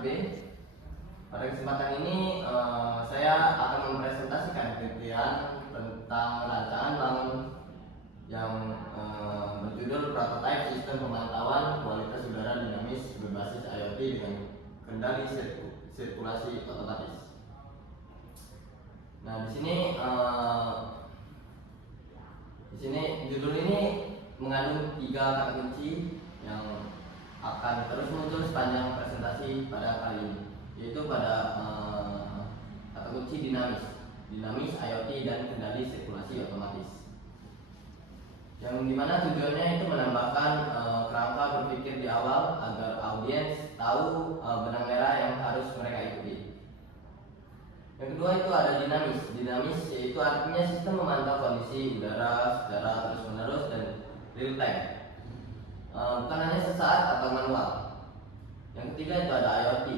B. Pada kesempatan ini saya akan mempresentasikan penelitian tentang rancangan bangun yang berjudul Prototype Sistem Pemantauan Kualitas Udara Dinamis berbasis IoT dengan kendali sirkulasi otomatis. Nah, di sini judul ini mengandung 3 kata kunci yang akan terus muncul sepanjang presentasi pada kali ini, yaitu pada kata kunci dinamis, IoT dan kendali sirkulasi otomatis. Yang dimana tujuannya itu menambahkan kerangka berpikir di awal agar audiens tahu benang merah yang harus mereka ikuti. Yang kedua itu ada dinamis yaitu artinya sistem memantau kondisi udara secara terus-menerus dan real time, bukan hanya sesaat atau manual. Yang ketiga itu ada IoT.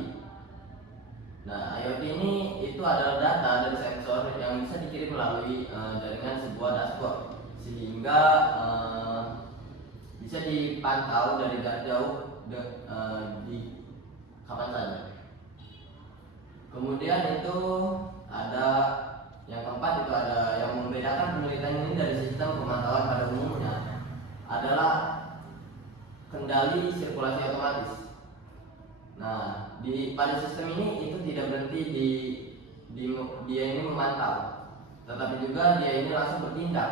Nah, IoT ini itu adalah data dari sensor yang bisa dikirim melalui jaringan sebuah dashboard sehingga bisa dipantau dari jarak jauh di kapan saja. Kemudian itu ada yang keempat, itu ada yang membedakan penelitian ini dari sistem pemantauan pada umumnya adalah kendali sirkulasi otomatis. Nah, pada sistem ini itu tidak berhenti dia ini memantau, tetapi juga dia ini langsung bertindak,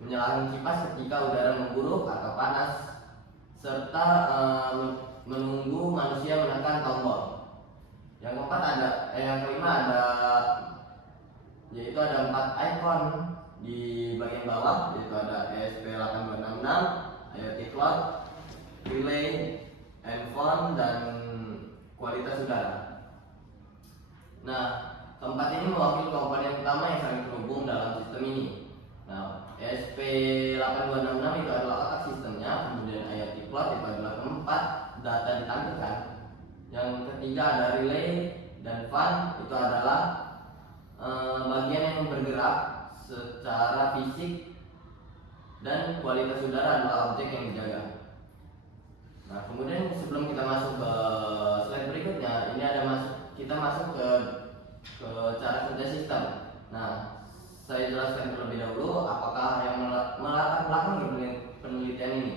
menyalakan kipas ketika udara memburuk atau panas, serta menunggu manusia menekan tombol. Yang kelima ada yaitu ada 4 icon di bagian bawah, yaitu ada ESP8266, IoT Cloud, Relay, Handphone, dan kualitas udara. Nah, keempat ini mewakili komponen utama yang saling terhubung dalam sistem ini. Nah, ESP8266 itu adalah otak sistemnya, kemudian IoT Cloud itu adalah tempat data ditampilkan. Yang ketiga ada Relay dan Fan, itu adalah bagian yang bergerak secara fisik, dan kualitas udara adalah objek yang dijaga. Nah, kemudian sebelum kita masuk ke slide berikutnya, ini kita masuk ke cara kerja sistem. Nah, saya jelaskan terlebih dahulu apakah yang melatar belakang penelitian ini,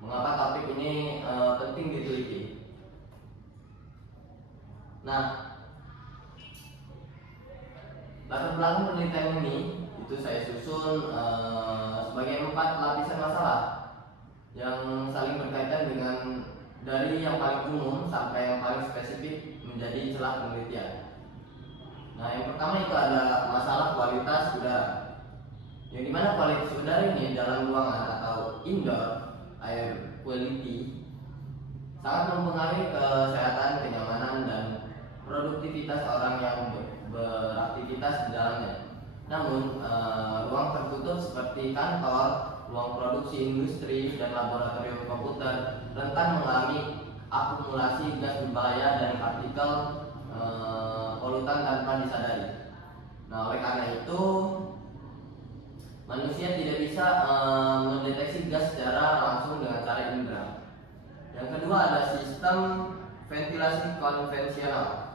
mengapa topik ini penting diteliti. Nah, latar belakang penelitian ini itu saya susun sebagai 4 lapisan masalah yang saling berkaitan dengan dari yang paling umum sampai yang paling spesifik menjadi celah penelitian. Nah, yang pertama itu ada masalah kualitas udara, yang dimana kualitas udara ini dalam ruangan atau indoor air quality sangat mempengaruhi kesehatan, kenyamanan, dan produktivitas orang yang beraktivitas di dalamnya. Namun, ruang tertutup seperti kantor, ruang produksi industri, dan laboratorium komputer rentan mengalami akumulasi gas berbahaya dan partikel polutan tanpa disadari. Nah, oleh karena itu manusia tidak bisa mendeteksi gas secara langsung dengan cara indera. Yang kedua ada sistem ventilasi konvensional.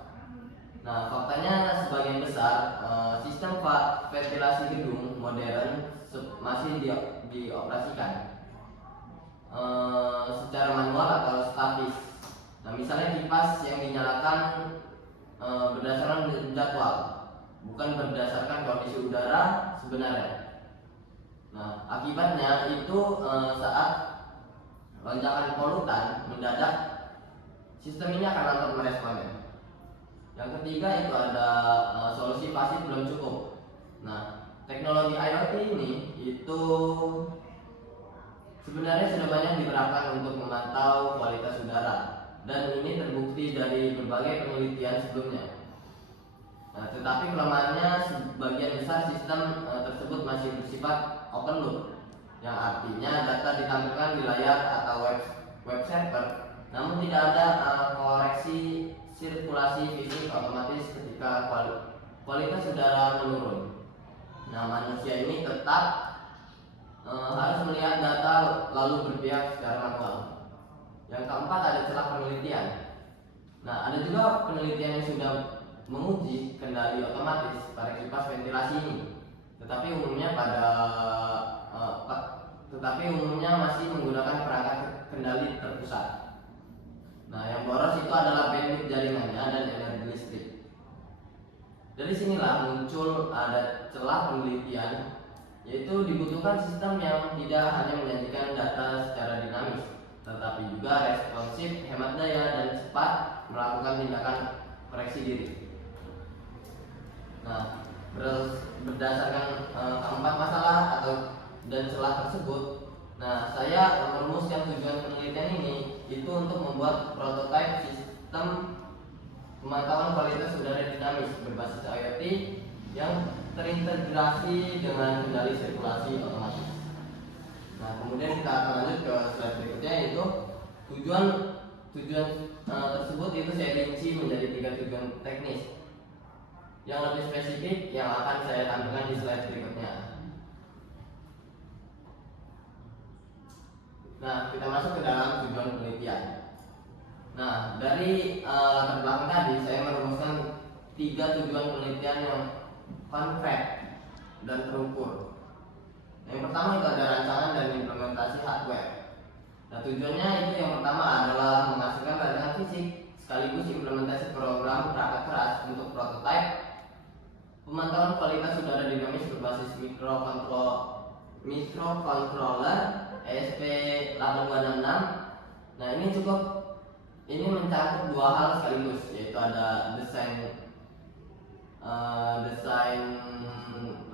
Nah, faktanya sebagian besar sistem ventilasi gedung modern masih dioperasikan secara manual atau statis. Nah, misalnya kipas yang dinyalakan berdasarkan jadwal, bukan berdasarkan kondisi udara sebenarnya. Nah, akibatnya itu saat lonjakan polutan mendadak, sistem ini akan lambat meresponnya. Yang ketiga itu ada solusi pasif belum cukup. Nah, teknologi IoT ini itu sebenarnya sudah banyak diterapkan untuk memantau kualitas udara, dan ini terbukti dari berbagai penelitian sebelumnya. Nah, tetapi kelemahannya sebagian besar sistem tersebut masih bersifat open loop, yang artinya data ditampilkan di layar atau web server, namun tidak ada koreksi sirkulasi fisik otomatis ketika kualitas udara menurun. Nah, manusia ini tetap harus melihat data lalu berpihak secara manual. Yang keempat ada celah penelitian. Nah, ada juga penelitian yang sudah menguji kendali otomatis pada kipas ventilasi ini, tetapi umumnya masih menggunakan perangkat kendali terpusat. Nah, yang boros itu adalah bandwidth jaringannya dan energi listrik. Dari sinilah muncul ada celah penelitian, yaitu dibutuhkan sistem yang tidak hanya menyajikan data secara dinamis, tetapi juga responsif, hemat daya, dan cepat melakukan tindakan koreksi diri. Nah, berdasarkan keempat masalah dan celah tersebut, nah saya merumuskan tujuan penelitian ini itu untuk membuat prototipe sistem pemantauan kualitas udara dinamis berbasis IoT yang terintegrasi dengan kendali sirkulasi otomatis. Nah, kemudian kita akan lanjut ke slide berikutnya, yaitu tujuan tersebut itu saya rinci menjadi 3 tujuan teknis yang lebih spesifik yang akan saya tampilkan di slide berikutnya. Nah, kita masuk ke dalam tujuan penelitian. Nah, dari latar belakang tadi saya merumuskan 3 tujuan penelitian yang konkret dan terukur. Yang pertama itu ada rancangan dan implementasi hardware. Nah, tujuannya itu yang pertama adalah menghasilkan rancangan fisik sekaligus implementasi program perangkat keras untuk prototipe pemantauan kualitas udara dinamis berbasis microcontroller ESP8266. Nah, ini mencakup 2 hal sekaligus, yaitu ada desain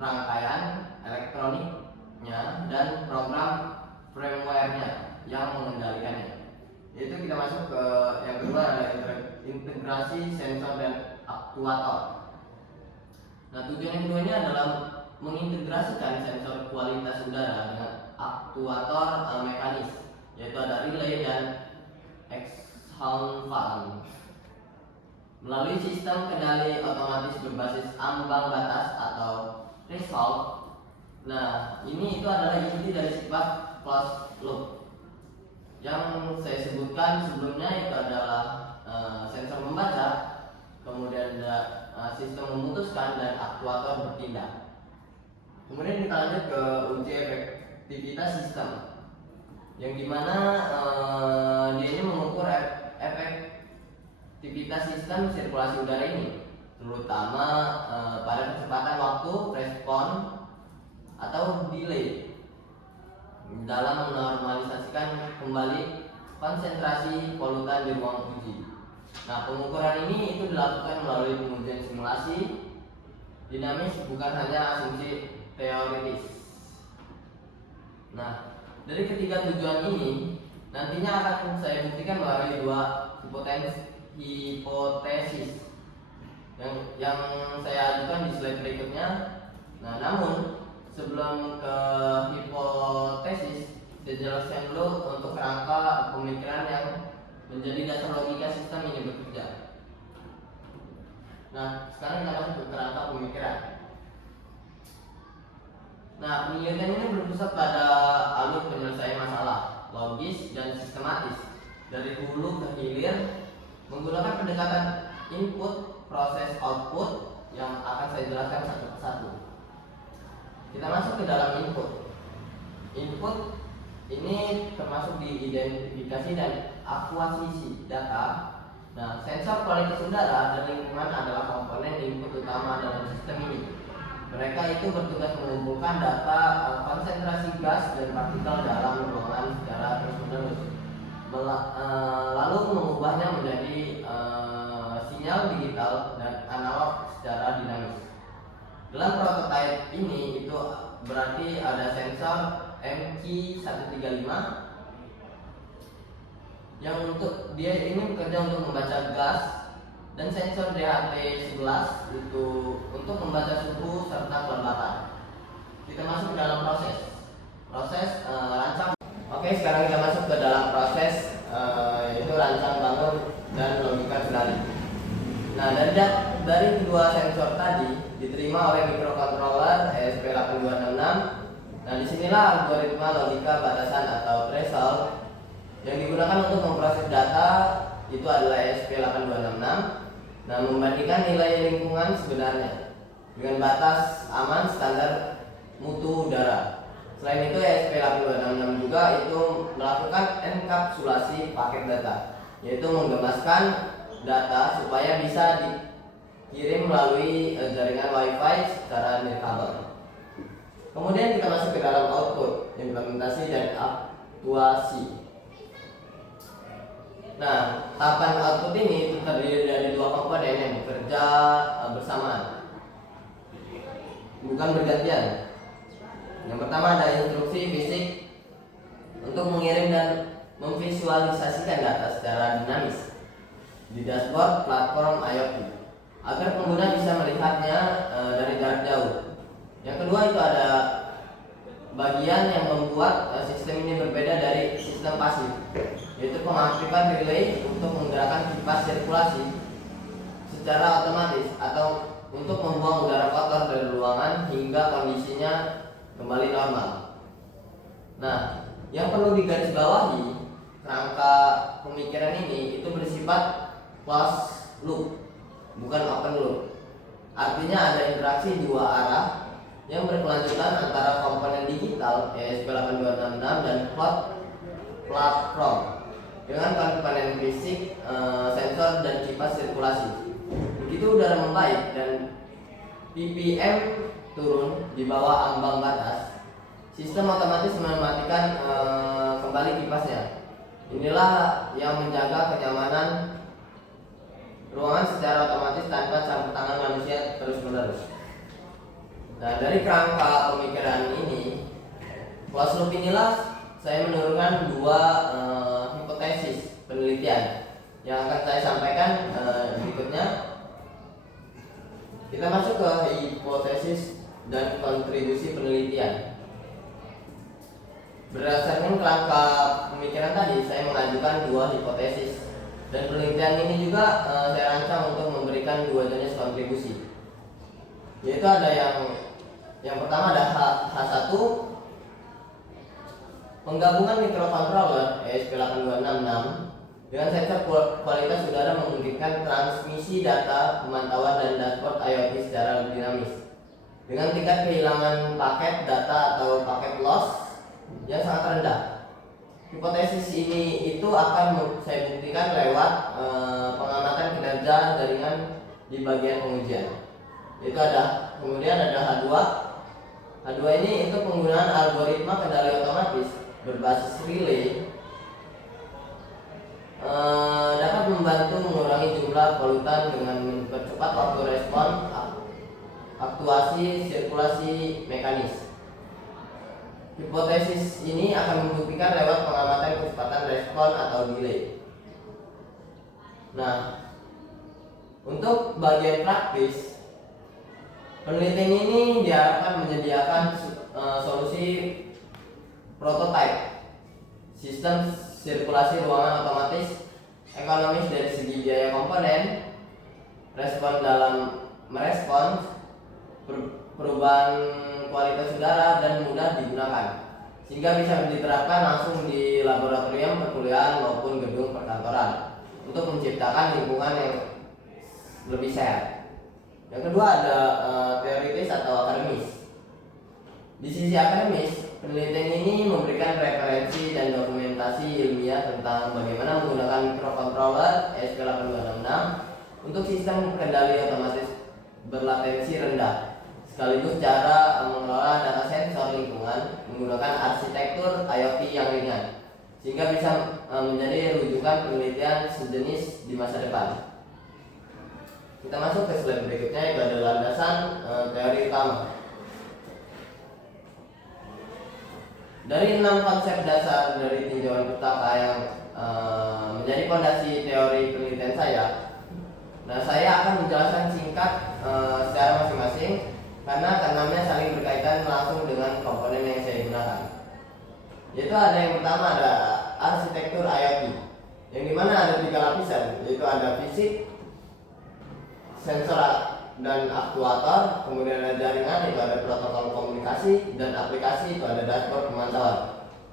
rangkaian elektroniknya dan program firmware-nya yang mengendalikannya. Yaitu kita masuk ke yang kedua, ada integrasi sensor dan aktuator. Nah, tujuan yang keduanya adalah mengintegrasikan sensor kualitas udara dengan aktuator mekanis, yaitu ada relay dan exhaust valve melalui sistem kendali otomatis berbasis ambang batas atau threshold. Nah, itu adalah inti dari sifat closed loop yang saya sebutkan sebelumnya, itu adalah sensor membaca, kemudian ada sistem memutuskan, dan aktuator bertindak. Kemudian kita lanjut ke uji efektivitas sistem, yang dimana dia ini mengukur efektivitas sistem sirkulasi udara ini, terutama pada kecepatan waktu respon atau delay dalam menormalisasikan kembali konsentrasi polutan di ruang uji. Nah, pengukuran ini itu dilakukan melalui pengujian simulasi dinamis, bukan hanya asumsi teoritis. Nah, dari ketiga tujuan ini nantinya akan saya buktikan melalui 2 hipotesis yang saya ajukan di slide berikutnya. Nah, namun sebelum ke hipotesis, saya jelaskan dulu untuk kerangka pemikiran yang menjadi dasar logika sistem ini bekerja. Nah, sekarang kita masuk ke kerangka pemikiran. Nah, penelitian ini berpusat pada alur penyelesaian masalah, logis dan sistematis dari hulu ke hilir, menggunakan pendekatan input, proses, output yang akan saya jelaskan satu persatu. Kita masuk ke dalam input. Input ini termasuk di identifikasi dan akuisisi data. Nah, sensor kualitas udara dan lingkungan adalah komponen input utama dalam sistem ini. Mereka itu bertugas mengumpulkan data konsentrasi gas dan partikel dalam ruangan secara terus-menerus, lalu mengubahnya menjadi sinyal digital dan analog secara dinamis. Dalam prototipe ini itu berarti ada sensor MQ135 yang untuk dia ini bekerja untuk membaca gas, dan sensor DHT11 itu untuk membaca suhu serta kelembapan. Kita masuk ke dalam proses rancang. Oke, sekarang kita masuk ke dalam proses yaitu rancang bangun dan logika kendali. Nah, dari kedua sensor tadi diterima oleh microcontroller ESP8266. Nah, disinilah algoritma logika batasan atau threshold yang digunakan untuk memproses data itu adalah ESP8266. Nah, membandingkan nilai lingkungan sebenarnya dengan batas aman standar mutu udara. Selain itu, ESP8266 juga itu melakukan enkapsulasi paket data, yaitu menggemaskan data supaya bisa dikirim melalui jaringan WiFi secara nirkabel. Kemudian kita masuk ke dalam output, implementasi dan aktuasi. Nah, tahapan output ini terdiri dari dua komponen yang bekerja bersamaan, bukan bergantian. Yang pertama ada instruksi fisik untuk mengirim dan memvisualisasikan data secara dinamis di dashboard platform IoT agar pengguna bisa melihatnya dari jarak jauh. Yang kedua itu ada bagian yang membuat sistem ini berbeda dari sistem pasif, yaitu pengaktifan relay untuk menggerakkan kipas sirkulasi secara otomatis atau untuk membuang udara kotor dari ruangan hingga kondisinya kembali normal. Nah, yang perlu digarisbawahi, kerangka pemikiran ini itu bersifat closed loop, bukan open loop. Artinya ada interaksi dua arah yang berkelanjutan antara komponen digital ESP8266 dan cloud platform dengan komponen fisik, sensor dan kipas sirkulasi. Begitu udara membaik dan ppm turun di bawah ambang batas, sistem otomatis mematikan kembali kipasnya. Inilah yang menjaga kenyamanan ruangan secara otomatis tanpa campur tangan manusia terus-menerus. Nah, dari kerangka pemikiran ini, closed loop inilah saya menurunkan dua hipotesis penelitian yang akan saya sampaikan berikutnya. Kita masuk ke hipotesis dan kontribusi penelitian. Berdasarkan kerangka pemikiran tadi, saya mengajukan dua hipotesis dan penelitian ini juga saya rancang untuk memberikan dua jenis kontribusi. Yaitu ada yang pertama ada H1, penggabungan microcontroller ESP8266 dengan sensor kualitas udara memungkinkan transmisi data pemantauan dan dashboard IoT secara lebih dinamis dengan tingkat kehilangan paket data atau paket loss yang sangat rendah. Hipotesis ini itu akan saya buktikan lewat pengamatan kinerja jaringan di bagian pengujian. Itu kemudian ada H2. H2 ini itu penggunaan algoritma kendali otomatis berbasis relay dapat membantu mengurangi jumlah polutan dengan mempercepat waktu respon aktuasi sirkulasi mekanis. Hipotesis ini akan membuktikan lewat pengamatan kecepatan respon atau delay. Nah, untuk bagian praktis, penelitian ini diharapkan menyediakan solusi prototipe sistem sirkulasi ruangan otomatis ekonomis dari segi biaya komponen, respon dalam merespons perubahan kualitas udara dan mudah digunakan, sehingga bisa diterapkan langsung di laboratorium perkuliahan maupun gedung perkantoran untuk menciptakan lingkungan yang lebih sehat. Yang kedua ada teoritis atau akademis. Di sisi akademis, penelitian ini memberikan referensi dan dokumentasi ilmiah tentang bagaimana menggunakan microcontroller ESP8266 untuk sistem kendali otomatis berlatensi rendah, sekaligus cara mengelola data sensor lingkungan menggunakan arsitektur IoT yang ringan, sehingga bisa menjadi rujukan penelitian sejenis di masa depan. Kita masuk ke slide berikutnya, yaitu ada landasan teori utama. Dari 6 konsep dasar dari tinjauan pustaka yang menjadi fondasi teori penelitian saya, nah saya akan menjelaskan singkat secara masing-masing karena keenamnya saling berkaitan langsung dengan komponen yang saya gunakan. Yaitu ada yang pertama ada arsitektur IoT, yang dimana ada 3 lapisan, yaitu ada fisik, sensor dan aktuator, kemudian ada jaringan, itu ada protokol komunikasi, dan aplikasi, itu ada dashboard pemantauan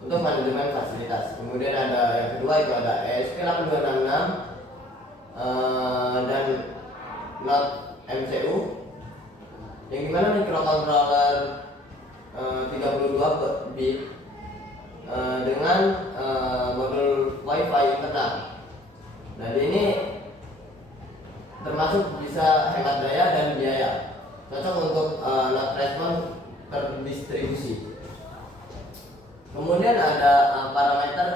untuk manajemen fasilitas. Kemudian ada yang kedua, itu ada ESP8266 dan not MCU, yang dimana microcontroller 32 bit dengan modul WiFi internal. Dan ini termasuk bisa hemat daya dan biaya, cocok untuk not response terdistribusi. Kemudian ada parameter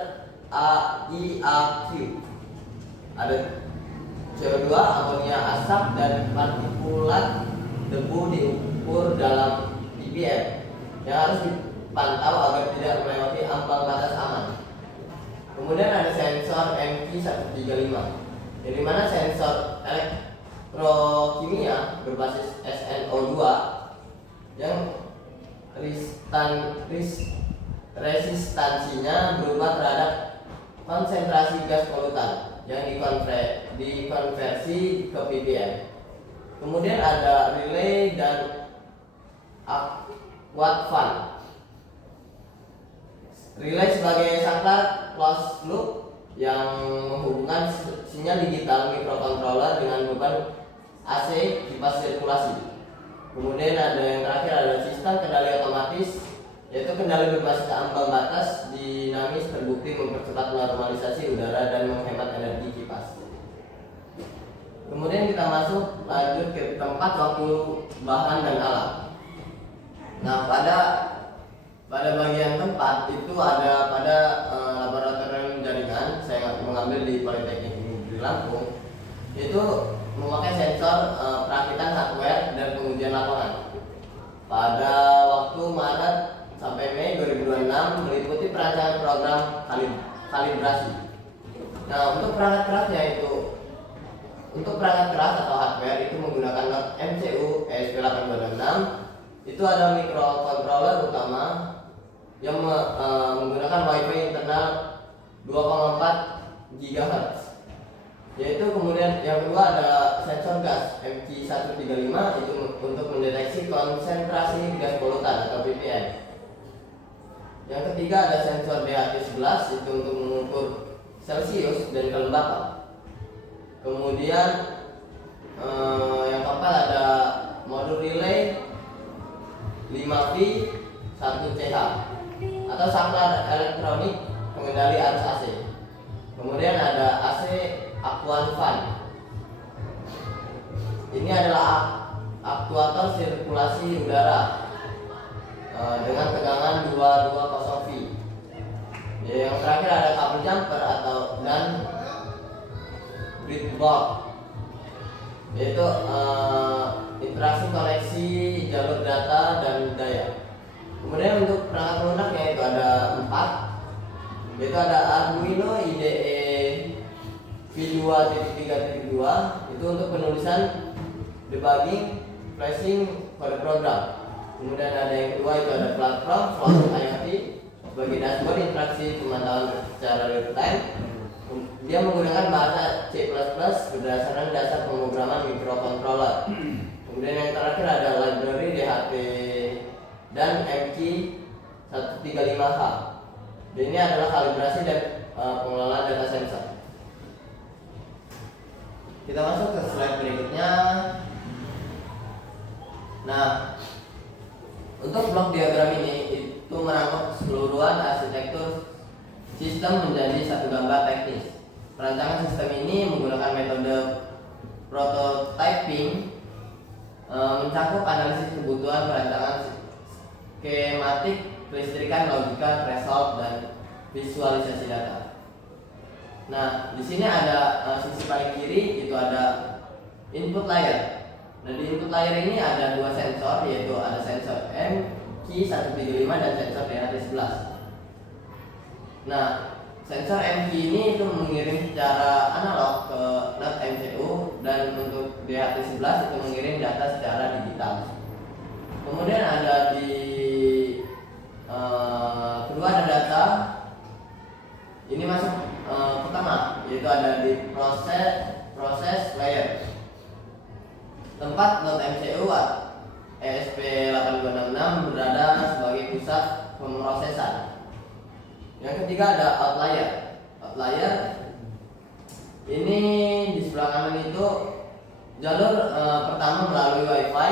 IAQ, ada CO2, amonia, asap, dan partikulat debu diukur dalam ppm yang harus dipantau agar tidak melewati ambang batas aman. Kemudian ada sensor MQ135, yang dimana sensor elektrokimia berbasis SNO2 yang resistansinya berubah terhadap konsentrasi gas polutan yang dikonversi ke ppm. Kemudian ada relay dan watt fan. Relay sebagai saklar closed loop yang menghubungkan sinyal digital mikrocontroller dengan beban AC kipas sirkulasi. Kemudian ada yang terakhir, ada sistem kendali otomatis, yaitu kendali berbasis ambang batas dinamis terbukti mempercepat normalisasi udara dan menghemat energi kipas. Kemudian kita lanjut ke tempat, waktu, bahan, dan alat. Nah, pada bagian tempat itu ada pada laboratorium jaringan, saya mengambil di Politeknik di Lampung, itu memakai sensor perakitan hardware dan pengujian lapangan. Pada waktu Maret sampai Mei 2026 meliputi perancangan program kalibrasi. Nah, untuk perangkat keras atau hardware itu menggunakan not MCU ESP8266. Itu ada microcontroller utama yang menggunakan WiFi internal 2,4 GHz. Yaitu kemudian yang kedua ada sensor gas MQ135, itu untuk mendeteksi konsentrasi gas polutan atau ppm. Yang ketiga ada sensor DHT11, itu untuk mengukur Celsius dan kelembapan. Kemudian yang keempat ada modul relay 5V 1CH atau saklar elektronik pengendali arus AC. Kemudian ada AC Aquan Fan. Ini adalah aktuator sirkulasi udara dengan tegangan 220 V. Yang terakhir ada kabel jumper dan breadboard, yaitu interaksi koneksi jalur data dan daya. Kemudian untuk perangkat lunaknya itu ada 4, yaitu ada Arduino IDE V2.3.2, itu untuk penulisan, debugging, flashing kode program. Kemudian ada yang kedua itu ada platform Flash IoT sebagai dashboard interaksi pemantauan secara real time. Dia menggunakan bahasa C++ berdasarkan dasar pemrograman mikrocontroller. Kemudian yang terakhir ada library DHT dan MQ135H. Ini adalah kalibrasi dan pengelolaan data sensor. Kita masuk ke slide berikutnya. Nah, untuk blok diagram ini itu merangkum keseluruhan arsitektur sistem menjadi satu gambar teknis. Perancangan sistem ini menggunakan metode prototyping, mencakup analisis kebutuhan perancangan skematik, kelistrikan, logika, threshold, dan visualisasi data. Nah, di sini ada sisi paling kiri itu ada input layer. Nah, di input layer ini ada dua sensor, yaitu ada sensor MQ135 dan sensor DHT11. Nah, sensor MQ ini itu mengirim secara analog ke not MCU, dan untuk DHT11 itu mengirim data secara digital. Kemudian ada di kedua ada data ini masuk pertama, yaitu ada di proses layer. Tempat not MCU ESP8266 berada sebagai pusat pemrosesan. Yang ketiga ada outlier. Outlier Ini di sebelah kanan itu jalur pertama melalui WiFi,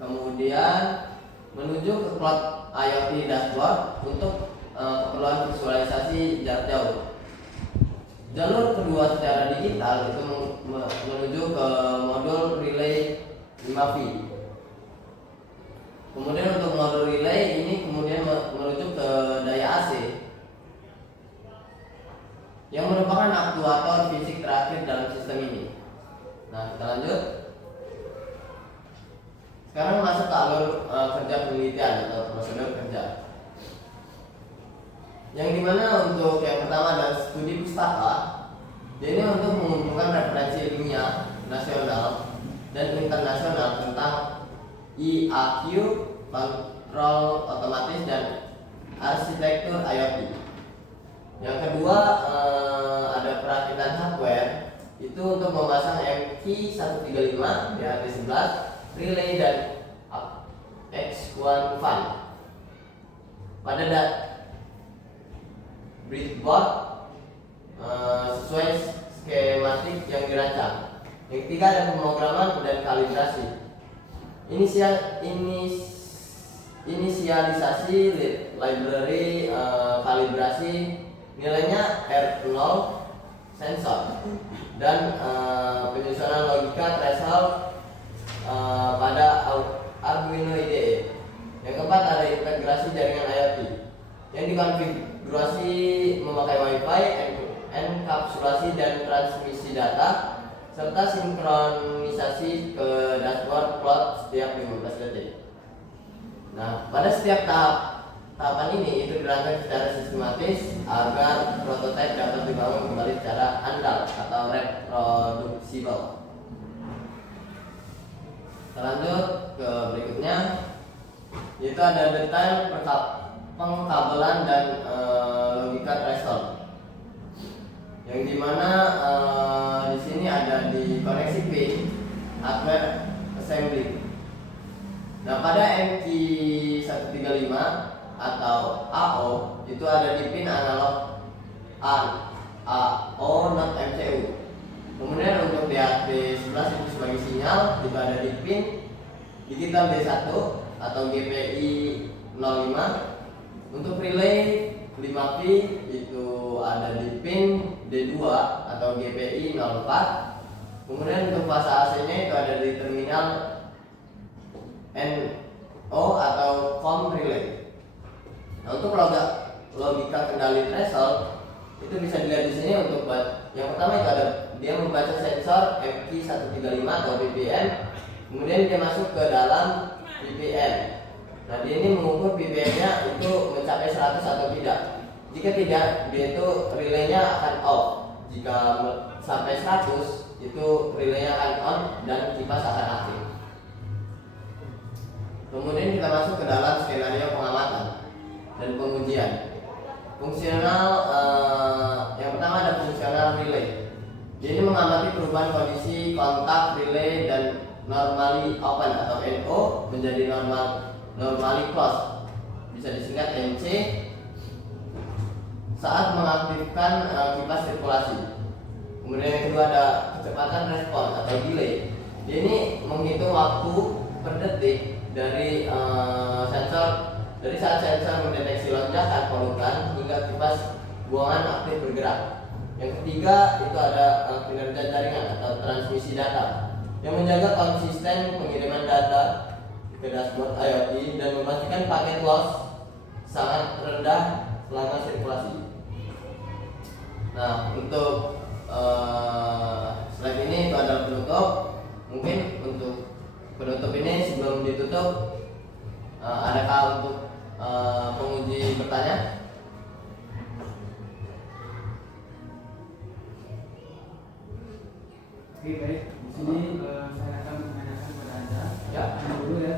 kemudian menuju ke cloud IoT dashboard untuk keperluan visualisasi jarak jauh. Jalur kedua secara digital itu menuju ke modul relay 5V. Kemudian untuk modul relay ini kemudian merujuk ke daya AC yang merupakan aktuator fisik terakhir dalam sistem ini. Nah, kita lanjut. Sekarang masuk ke alur kerja penelitian atau prosedur kerja. Yang dimana untuk yang pertama adalah studi pustaka. Ini untuk mengumpulkan referensi ilmiah nasional dan internasional tentang IAQ, kontrol otomatis dan arsitektur IoT. Yang kedua ada perakitan hardware, itu untuk memasang MQ135 BRT11, relay dan X1 fan pada breadboard sesuai skematik yang dirancang. Yang ketiga ada pemrograman dan kalibrasi. Inisialisasi library kalibrasi nilainya R0 sensor dan penyusunan logika threshold pada Arduino IDE. Yang keempat ada integrasi jaringan IoT yang dikonfigurasi memakai WiFi, enkapsulasi dan transmisi data serta sinkronisasi ke dashboard cloud setiap 15 detik. Nah, pada setiap tahapan ini itu dirancang secara sistematis agar prototipe dapat dibangun kembali secara andal atau reproducible. Kita lanjut ke berikutnya, yaitu ada detail pengkabelan dan logika threshold. Yang dimana di sini ada di koneksi pin hardware assembly. Nah, pada MQ135 atau AO itu ada di pin analog AO not MCU. Kemudian untuk BRT11 itu sebagai sinyal itu ada di pin digital D1 atau GPI 05. Untuk relay 5V itu ada di pin D2 atau GPI 04. Kemudian untuk fase AC-nya itu ada di terminal NO atau COM relay. Nah, untuk logika kendali threshold itu bisa dilihat di sini. Untuk yang pertama itu ada dia membaca sensor MQ135 atau BPM, kemudian dia masuk ke dalam BPM. Nah, dia ini mengukur BPM-nya itu mencapai 100 atau tidak. Jika tidak, dia itu relaynya akan off. Jika sampai 100, itu relaynya akan on dan kipas akan aktif. Kemudian kita masuk ke dalam skenario pengamatan dan pengujian. Fungsional yang pertama ada fungsional relay. Dia ini mengamati perubahan kondisi kontak relay dan normally open atau NO menjadi normally closed, bisa disingkat MC, saat mengaktifkan kipas sirkulasi. Kemudian yang kedua ada kecepatan respon atau delay. Dia ini menghitung waktu per detik dari saat sensor mendeteksi lonjakan polutan hingga kipas buangan aktif bergerak. Yang ketiga itu ada kinerja jaringan atau transmisi data yang menjaga konsisten pengiriman data ke dashboard IoT dan memastikan paket loss sangat rendah selama sirkulasi. Nah, untuk slide ini itu adalah penutup. Mungkin untuk penutup ini sebelum ditutup, adakah untuk penguji bertanya? Oke, baik. Di sini saya akan menanyakan kepada Anda. Ya. Dulu ya.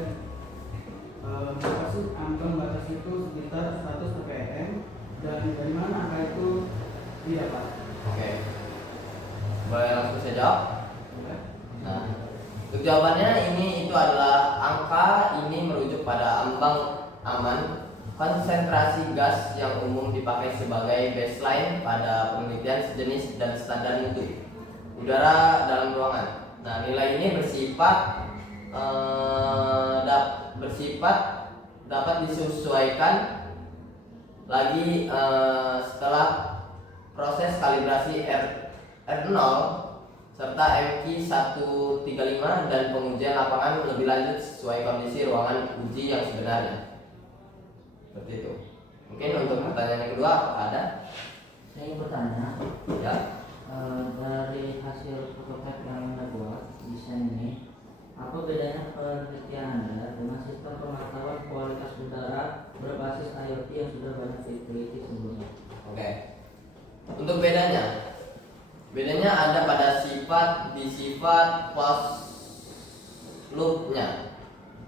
Berapa sih ambang batas itu sekitar 100 ppm dan dari mana angka itu didapat? Oke. Boleh langsung saya jawab? Ya. Nah, untuk jawabannya itu adalah angka ini merujuk pada ambang aman konsentrasi gas yang umum dipakai sebagai baseline pada penelitian sejenis dan standar mutu. udara dalam ruangan. Nah, nilai ini bersifat dapat disesuaikan lagi setelah proses kalibrasi R0 serta MQ135 dan pengujian lapangan lebih lanjut sesuai kondisi ruangan uji yang sebenarnya. Seperti itu. Mungkin untuk pertanyaan yang kedua ada? Saya ingin bertanya, Ya. dari hasil prototipe yang Anda buat desain ini, apa bedanya penelitian Anda dengan sistem pemantauan kualitas udara berbasis IoT yang sudah banyak diteliti sebelumnya? Oke. Untuk bedanya ada pada sifat closed loop-nya.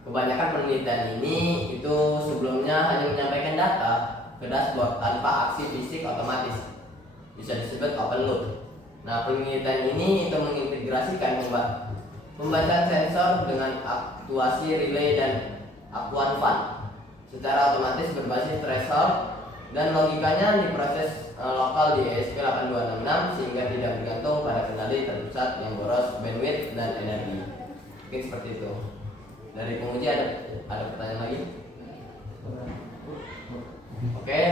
Kebanyakan penelitian ini itu sebelumnya hanya menyampaikan data ke dashboard tanpa aksi fisik otomatis. Bisa disebut open loop. Nah, penelitian ini itu mengintegrasikan pembacaan sensor dengan aktuasi relay dan akuan fan secara otomatis berbasis threshold, dan logikanya diproses lokal di ESP8266 sehingga tidak bergantung pada kendali terpusat yang boros bandwidth dan energi. Mungkin seperti itu. Dari penguji ada pertanyaan lagi? Oke,